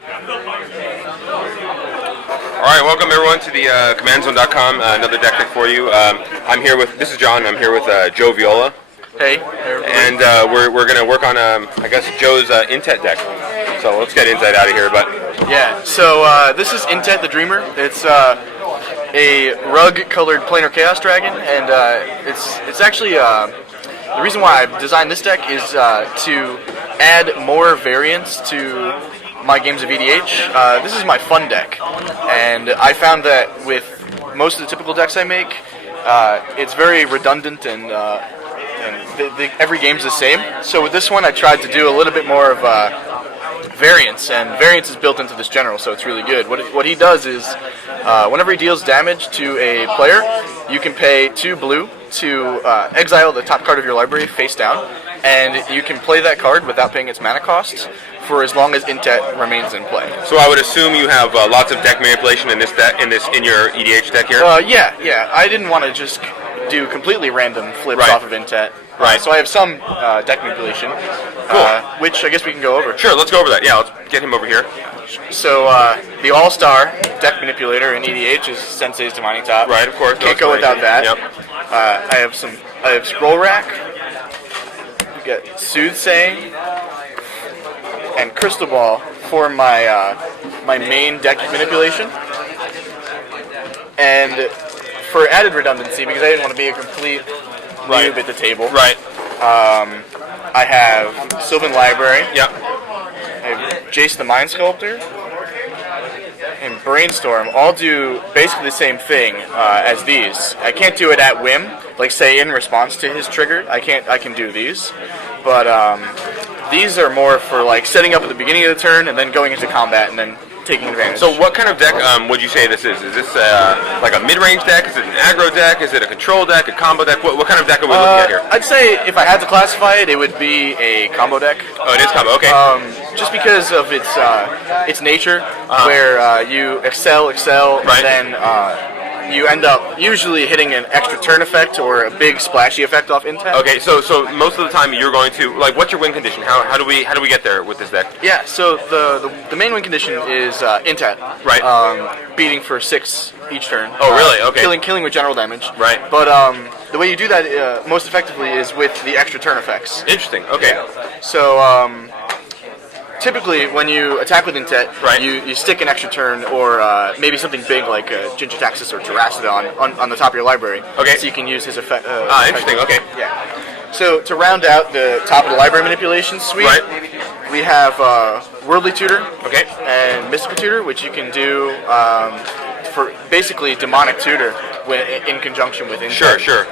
All right, welcome everyone to the CommandZone.com, another deck pick for you. This is John. I'm here with Joe Viola. Hey. And we're going to work on, I guess, Joe's Intet deck. So let's get Intet out of here. But yeah, so this is Intet the Dreamer. It's a rug-colored planar chaos dragon, and it's actually the reason why I've designed this deck is to add more variance to my games of EDH. This is my fun deck, and I found that with most of the typical decks I make, it's very redundant and every game's the same. So with this one, I tried to do a little bit more of variance, and variance is built into this general, so it's really good. What he does is, whenever he deals damage to a player, you can pay 2 blue to exile the top card of your library face down, and you can play that card without paying its mana cost for as long as Intet remains in play. So I would assume you have lots of deck manipulation in this deck, in your EDH deck here. Yeah. I didn't want to just do completely random flips Right. off of Intet. Right. So I have some deck manipulation, which I guess we can go over. Sure, let's go over that. Yeah, let's get him over here. So the all-star deck manipulator in EDH is Sensei's Divining Top. Right, of course. Can't go without that. Yep. I have Scroll Rack. We got Soothsaying and Crystal Ball for my my main deck manipulation. And for added redundancy, because I didn't want to be a complete noob at the table. Right. I have Sylvan Library. Yep. I have Jace the Mind Sculptor and Brainstorm all do basically the same thing as these. I can't do it at whim, like say in response to his trigger. I can do these, but these are more for like setting up at the beginning of the turn and then going into combat and then taking advantage. So what kind of deck would you say this is? Is this like a mid-range deck? Is it an aggro deck? Is it a control deck? A combo deck? What kind of deck are we looking at here? I'd say if I had to classify it, it would be a combo deck. Oh, it is combo. Okay. Just because of its nature, where you excel, right. and then you end up usually hitting an extra turn effect or a big splashy effect off Intet. Okay, so most of the time you're going to what's your win condition? How do we get there with this deck? Yeah, so the main win condition is Intet. Right. Beating for 6 each turn. Oh, really? Okay. Killing with general damage. Right. But the way you do that most effectively is with the extra turn effects. Interesting. Okay. So typically, when you attack with Intet, right. you stick an extra turn or maybe something big like Gingertaxis or Terracodon on the top of your library. Okay. So you can use his effect. Interesting. Okay. Yeah. So to round out the top of the library manipulation suite, right. we have Worldly Tutor, okay, and Mystical Tutor, which you can do for basically Demonic Tutor in conjunction with Intet. Sure.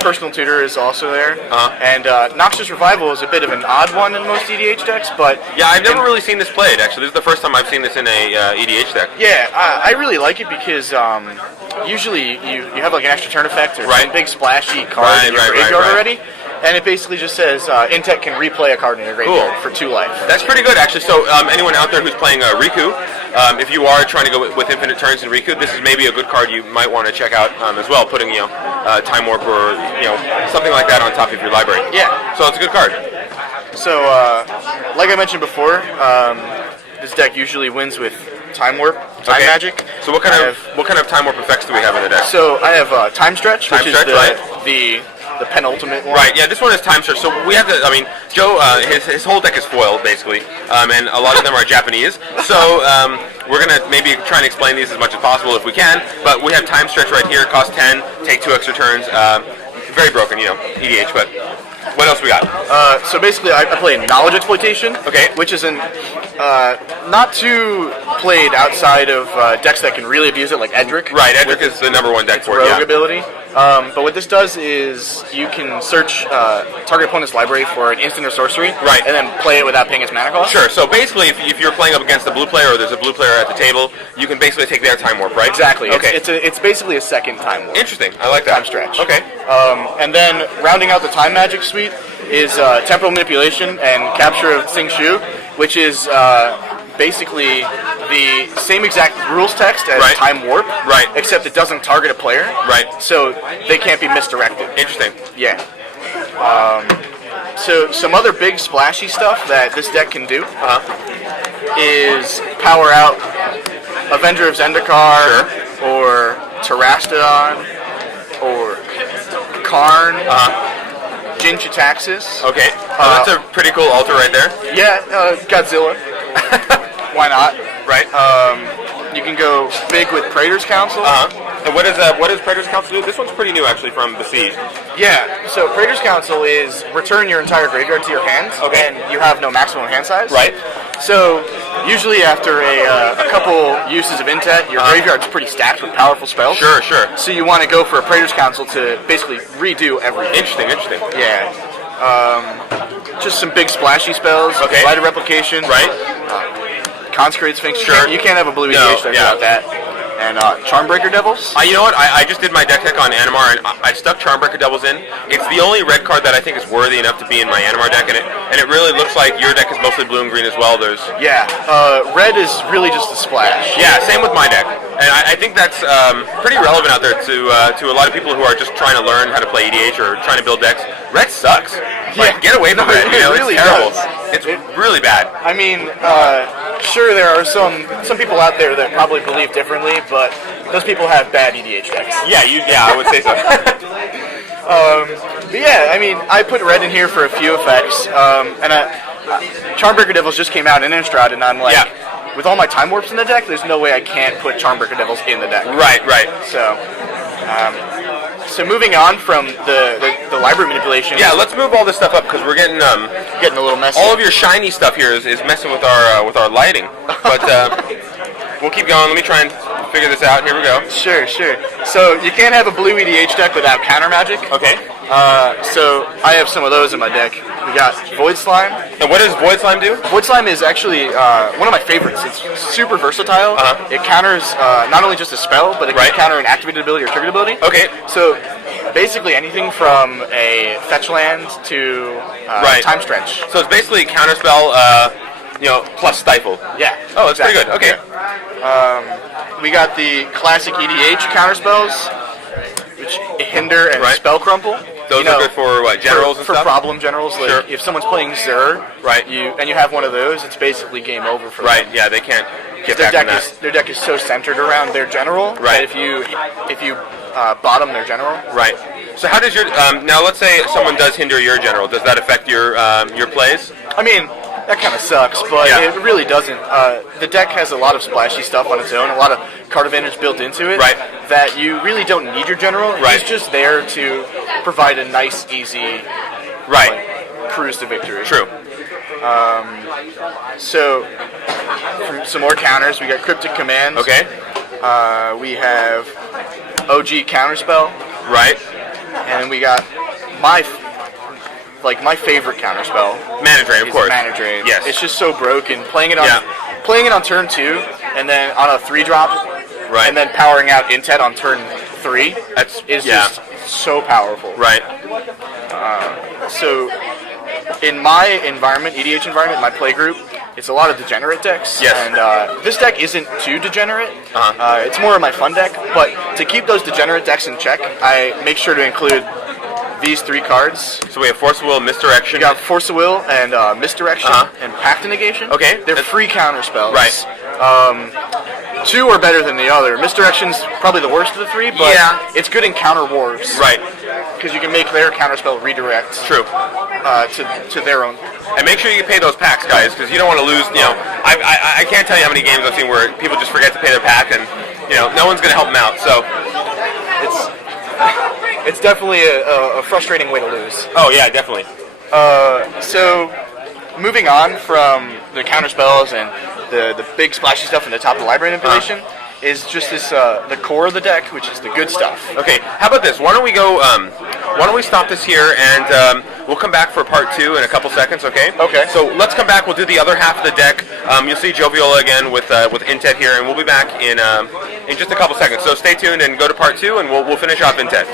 Personal Tutor is also there, Uh-huh. and Noxious Revival is a bit of an odd one in most EDH decks, but yeah, I've never really seen this played. Actually, this is the first time I've seen this in a EDH deck. Yeah, I really like it because usually you have like an extra turn effect or some big splashy card in your graveyard already. And it basically just says Intet can replay a card in your graveyard for 2 life. That's pretty good, actually. So anyone out there who's playing Riku, if you are trying to go with infinite turns in Riku, this is maybe a good card you might want to check out as well. Putting Time Warp or something like that on top of your library. Yeah. So it's a good card. So like I mentioned before, this deck usually wins with Time Warp, Time Magic. So what kind of Time Warp effects do we have in the deck? So I have Time Stretch, which is the penultimate one. Right, yeah, this one is Time Stretch. So we have to, Joe, his whole deck is foiled, basically, and a lot of them are Japanese. So we're going to maybe try and explain these as much as possible if we can, but we have Time Stretch right here, cost 10, take 2 extra turns. Very broken, EDH, but what else we got? So basically, I play Knowledge Exploitation, which is not too played outside of decks that can really abuse it, like Edric. Right, Edric is the number 1 deck for it. Rogue ability. But what this does is you can search target opponent's library for an instant or sorcery, and then play it without paying its mana cost. Sure. So basically, if you're playing up against a blue player or there's a blue player at the table, you can basically take their Time Warp, right? Exactly. Okay. It's basically a second Time Warp. Interesting. I like that. Time Stretch. Okay. And then rounding out the Time Magic suite is Temporal Manipulation and Capture of Xing Shu, which is basically the same exact rules text as Time Warp, except it doesn't target a player, so they can't be misdirected. Interesting. Yeah. So some other big splashy stuff that this deck can do is power out Avenger of Zendikar, or Terastodon, or Karn, Jin Chitaxis. Okay, that's a pretty cool altar right there. Yeah, Godzilla. Why not? Right. You can go big with Praetor's Council. And what does Praetor's Council do? This one's pretty new, actually, from Besiege. Yeah, so Praetor's Council is return your entire graveyard to your hand, and you have no maximum hand size. Right. So, usually after a couple uses of Intet, your graveyard's pretty stacked with powerful spells. Sure. So you want to go for a Praetor's Council to basically redo everything. Interesting. Yeah. Just some big splashy spells. Okay. Light of Replication. Right. Consecrated Sphinx. Sure. You can't have a blue EDH deck without that. And Charmbreaker Devils. You know what? I just did my deck on Animar, and I stuck Charmbreaker Devils in. It's the only red card that I think is worthy enough to be in my Animar deck, and it really looks like your deck is mostly blue and green as well. Red is really just a splash. Yeah, same with my deck, and I think that's pretty relevant out there to a lot of people who are just trying to learn how to play EDH or trying to build decks. Red sucks. Like, get away from it. It really it's terrible. does. It's really bad. I mean, sure, there are some people out there that probably believe differently, but those people have bad EDH decks. Yeah, I would say so. But yeah, I mean, I put red in here for a few effects, and Charmbreaker Devils just came out in Innistrad, and I'm like, with all my Time Warps in the deck, there's no way I can't put Charmbreaker Devils in the deck. Right. So moving on from the library manipulation. Yeah, let's move all this stuff up because we're getting a little messy. All of your shiny stuff here is messing with our lighting, but we'll keep going. Let me try and figure this out. Here we go. Sure. So you can't have a blue EDH deck without counter magic. Okay. So I have some of those in my deck. We got Void Slime. And what does Void Slime do? Void Slime is actually one of my favorites. It's super versatile. It counters not only just a spell, but it can counter an activated ability or triggered ability. Okay. So basically anything from a fetch land to time stretch. So it's basically counterspell, plus stifle. Yeah. Oh, that's pretty good. Okay. Yeah. We got the classic EDH counterspells, which hinder and spell crumple. Those are good for what, generals and for stuff? problem generals. Like if someone's playing Xur, you have one of those, it's basically game over for them. Right. Yeah, they can't get back on that. Their deck is so centered around their general that if you bottom their general. Right. So how does your now? Let's say someone does hinder your general. Does that affect your plays? I mean, that kind of sucks, but it really doesn't. The deck has a lot of splashy stuff on its own, a lot of card advantage built into it. Right. That you really don't need your general. Right. He's just there to provide a nice, easy, cruise to victory. True. So, from some more counters, we got Cryptic Commands. Okay. We have OG Counterspell. Right. And we got my favorite counterspell. Mana Drain, of course. Mana Drain. Yes. It's just so broken. Playing it on turn 2, and then on a 3-drop, and then powering out Intet on turn 3 is just so powerful. Right. So, in my environment, EDH environment, my play group, it's a lot of degenerate decks. Yes. And this deck isn't too degenerate. It's more of my fun deck. But to keep those degenerate decks in check, I make sure to include these 3 cards. So we have Force of Will, Misdirection. We got Force of Will and Misdirection and Pact of Negation. Okay. They're free counter spells. Right. 2 are better than the other. Misdirection's probably the worst of the 3, but it's good in counter wars. Right. Because you can make their counterspell redirect. True. To their own. And make sure you pay those packs, guys, because you don't want to lose. I can't tell you how many games I've seen where people just forget to pay their pack, and no one's going to help them out. So it's definitely a frustrating way to lose. Oh yeah, definitely. So moving on from the counterspells and the big splashy stuff in the top of the library manipulation. Is just this the core of the deck, which is the good stuff. Okay, how about this? Why don't we go? Why don't we stop this here, and we'll come back for part 2 in a couple seconds. Okay. Okay. So let's come back. We'll do the other half of the deck. You'll see Joviola again with Intet here, and we'll be back in just a couple seconds. So stay tuned and go to part 2, and we'll finish off Intet.